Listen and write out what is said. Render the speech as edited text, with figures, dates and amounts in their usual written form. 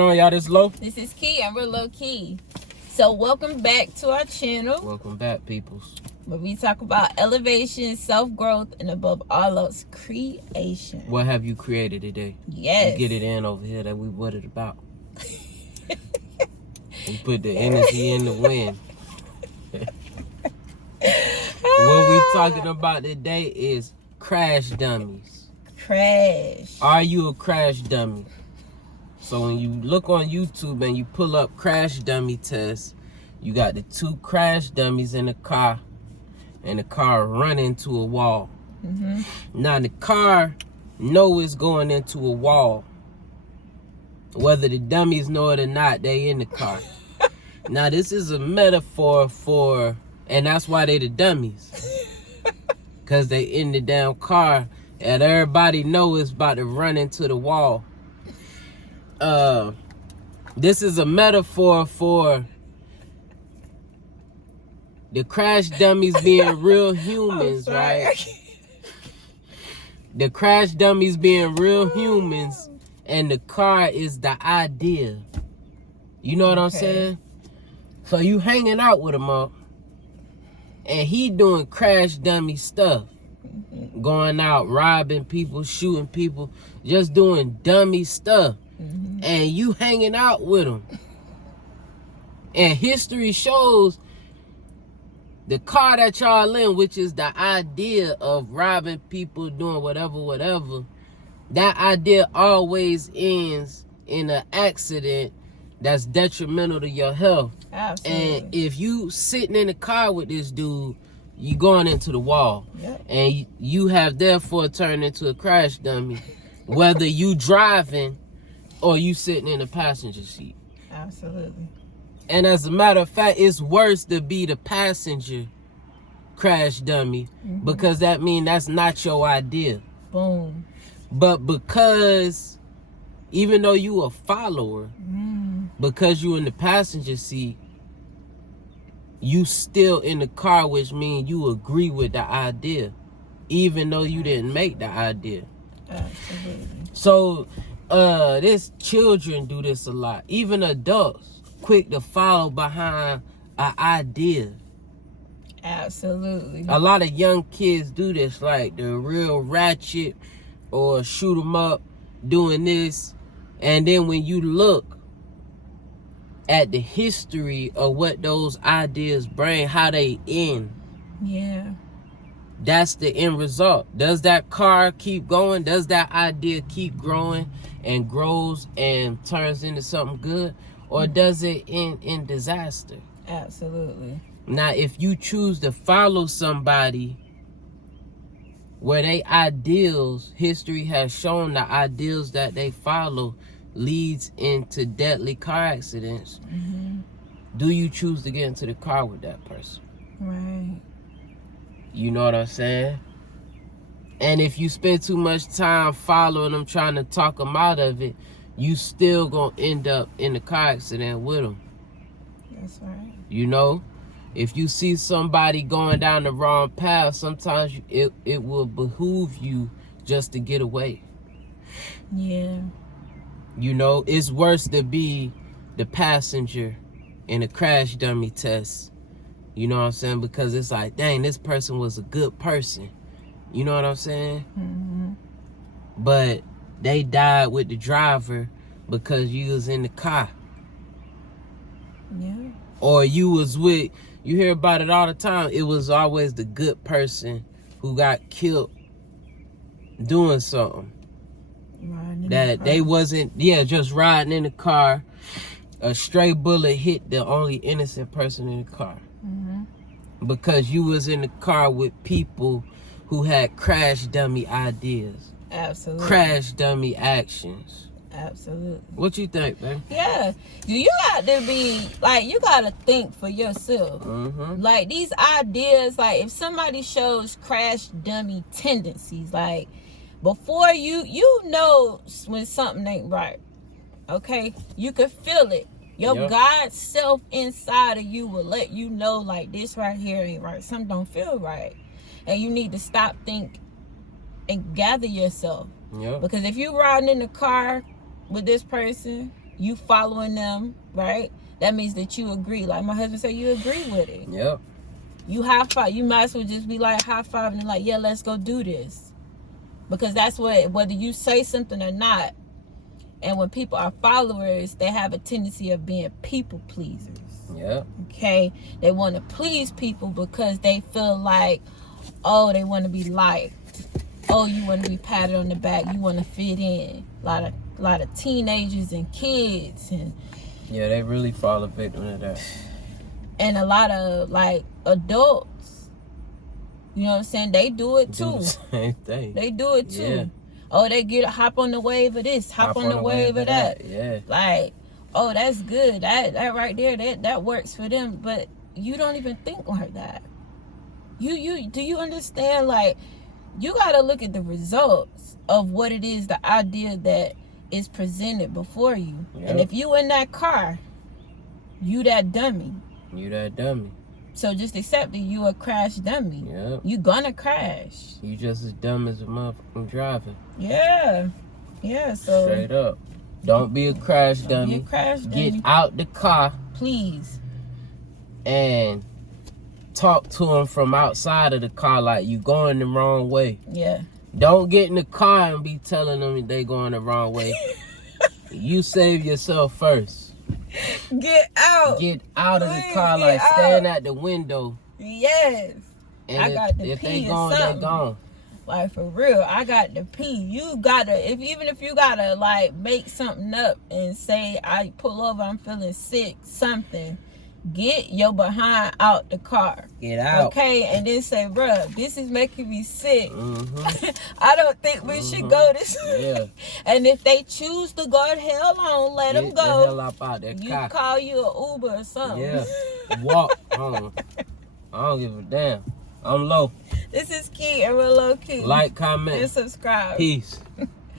Y'all, this low. This is Key, and we're low key. So welcome back to our channel. Welcome back, peoples. Where we talk about elevation, self-growth, and above all else, creation. What have you created today? Yes. You get it in over here that we what it about. We put the energy in the wind. What we talking about today is crash dummies. Crash. Are you a crash dummy? So when you look on YouTube and you pull up crash dummy test, you got the two crash dummies in the car, and the car run into a wall. Mm-hmm. Now the car know it's going into a wall. Whether the dummies know it or not, they in the car. Now this is a metaphor for, and that's why they the dummies. Cause they in the damn car and everybody know it's about to run into the wall. This is a metaphor for the crash dummies being real humans, right? The crash dummies being real humans, and the car is the idea. You know what I'm saying? So you hanging out with him up, and he doing crash dummy stuff. Going out, robbing people, shooting people, just doing dummy stuff. And you hanging out with him. And history shows the car that y'all in, which is the idea of robbing people, doing whatever, that idea always ends in an accident that's detrimental to your health. Absolutely. And if you sitting in the car with this dude, you going into the wall. Yep. And you have therefore turned into a crash dummy, whether you driving or you sitting in the passenger seat. Absolutely. And as a matter of fact, it's worse to be the passenger crash dummy, because that means that's not your idea. Boom. But because even though you a follower, because you in the passenger seat, you still in the car, which means you agree with the idea, even though you didn't make the idea. Absolutely. So this children do this a lot. Even adults quick to follow behind an idea. Absolutely. A lot of young kids do this, like the real ratchet or shoot 'em up doing this. And then when you look at the history of what those ideas bring, how they end, Yeah. that's the end result. Does that car keep going? Does that idea keep growing and grows and turns into something good? Or does it end in disaster? Absolutely. Now, if you choose to follow somebody where they ideals, history has shown the ideals that they follow leads into deadly car accidents. Do you choose to get into the car with that person? Right. You know what I'm saying? And if you spend too much time following them, trying to talk them out of it, you still gonna end up in the car accident with them. That's right. You know? If you see somebody going down the wrong path, sometimes it will behoove you just to get away. Yeah. You know, it's worse to be the passenger in a crash dummy test. You know what I'm saying? Because it's like, dang, this person was a good person. You know what I'm saying? But they died with the driver because you was in the car. Yeah. Or you was with, you hear about it all the time, it was always the good person who got killed doing something. That they wasn't, just riding in the car. A stray bullet hit the only innocent person in the car. Because you was in the car with people who had crash dummy ideas. Absolutely. Crash dummy actions. Absolutely. What you think, man? Yeah. You got to be, like, you got to think for yourself. Like, these ideas, like, if somebody shows crash dummy tendencies, like, before you know when something ain't right. Okay? You can feel it. Your God self inside of you will let you know, like, this right here ain't right. Something don't feel right. And you need to stop, think, and gather yourself. Because if you riding in the car with this person, you following them, right? That means that you agree. Like my husband said, you agree with it. Yep. You high five. You might as well just be like high five and like, yeah, let's go do this. Because that's what, whether you say something or not, and when people are followers, they have a tendency of being people pleasers. Yep. Okay? They want to please people because they feel like, oh, they want to be liked. Oh, you want to be patted on the back. You want to fit in. A lot of teenagers and kids and yeah, they really fall a victim of that. And a lot of like adults, you know what I'm saying? They do it too. Do the same thing. They do it too. Yeah. Oh, they hop on the wave of this, hop on the wave of that. Yeah. Like, oh, that's good. That right there, that works for them. But you don't even think like that. You do you understand? Like, you gotta look at the results of what it is, the idea that is presented before you. Yep. And if you in that car, you that dummy. You that dummy. So just accept that you a crash dummy. Yep. You gonna crash. You just as dumb as a motherfucking driver. Yeah. Yeah, so straight up. Don't be a crash dummy. Be a crash dummy. Get out the car. Please. And talk to them from outside of the car like you going the wrong way. Yeah. Don't get in the car and be telling them they going the wrong way. You save yourself first. Get out. Get out of the car. Get Like out. Stand at the window. Yes. And I got to if pee they gone, they gone. Like for real, I got to pee. You gotta, even if you gotta like make something up and say I pull over, I'm feeling sick, something. Get your behind out the car. Get out. Okay, and then say, bruh, this is making me sick. Mm-hmm. I don't think we should go this way. Yeah. And if they choose to go the hell on, let them go. Get the hell up out that You car. call you an Uber or something. Yeah. Walk home. I don't give a damn. I'm low. This is Key and we're low key. Like, comment. And subscribe. Peace.